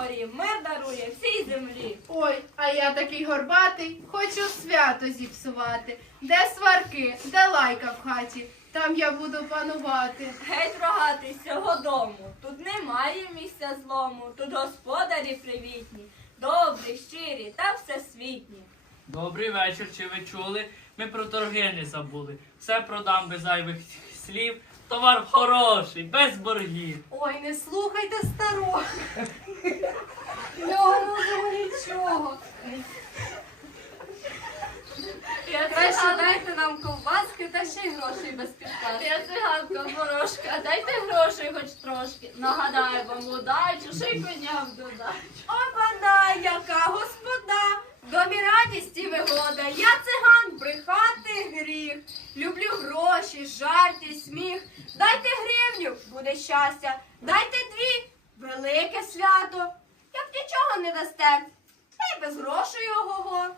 горі, мир дарує всій землі. Ой, а я такий горбатий, хочу свято зіпсувати. Де сварки, де лайка в хаті, там я буду панувати. Геть рогатий з цього дому. Тут немає місця злому, тут господарі привітні, добрі, щирі та всесвітні. Добрий вечір, чи ви чули? Ми про торги не забули. Все продам без зайвих слів. Товар хороший, без боргів. Ой, не слухайте старого. Нього не розуму нічого. Я Краще дайте нам ковбаски та ще й грошей без підказки. я циганка ворожка, дайте грошей хоч трошки. Нагадаю вам удачу, ще й коня в додачу. Опана, яка господа, домі радість і вигода. Я гроші, жарти, сміх. Дайте гривню, буде щастя. Дайте дві, велике свято. Як нічого не дасте, та й без грошей ого-го.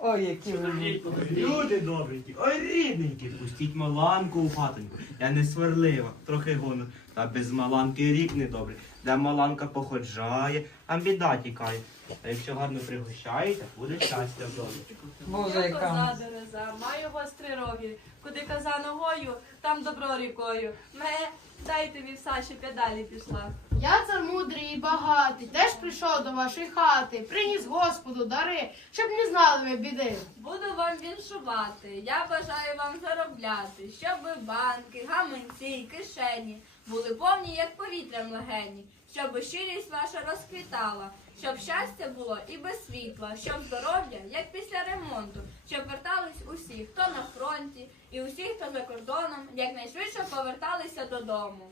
Ой, які ви Люди добренькі, ой рідненькі, пустіть маланку у хатоньку. Я не сварлива, трохи гону. Та без маланки рік не добрий. Де маланка походжає, а біда тікає. Та якщо гарно пригощаєте, буде щастя в домі. Боже, яка. Коза дереза, маю гострі роги. Куди коза ногою, там добро рікою. Ме, дайте вівса, щоб я далі пішла. Я цар мудрий і багатий, теж прийшов до вашої хати, приніс Господу дари, щоб не знали ви біди. Буду вам віншувати, я бажаю вам заробляти, щоб банки, гаманці, й кишені були повні, як повітрям легені, щоб щирість ваша розквітала, щоб щастя було і без світла, щоб здоров'я, як після ремонту, щоб вертались усі, хто на фронті, і усі, хто за кордоном, якнайшвидше поверталися додому.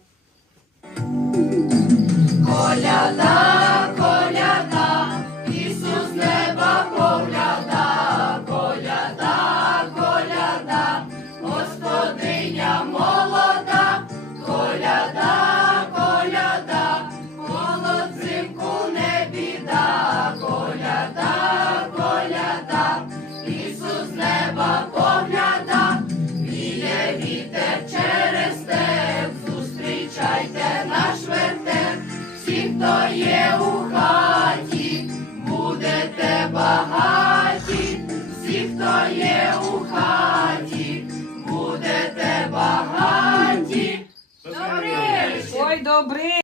вітер через те, зустрічайте наш вертеп, всі, хто є у хаті, будете багаті, всі, хто є у хаті, будете багаті. Добрий. Ой, добрий.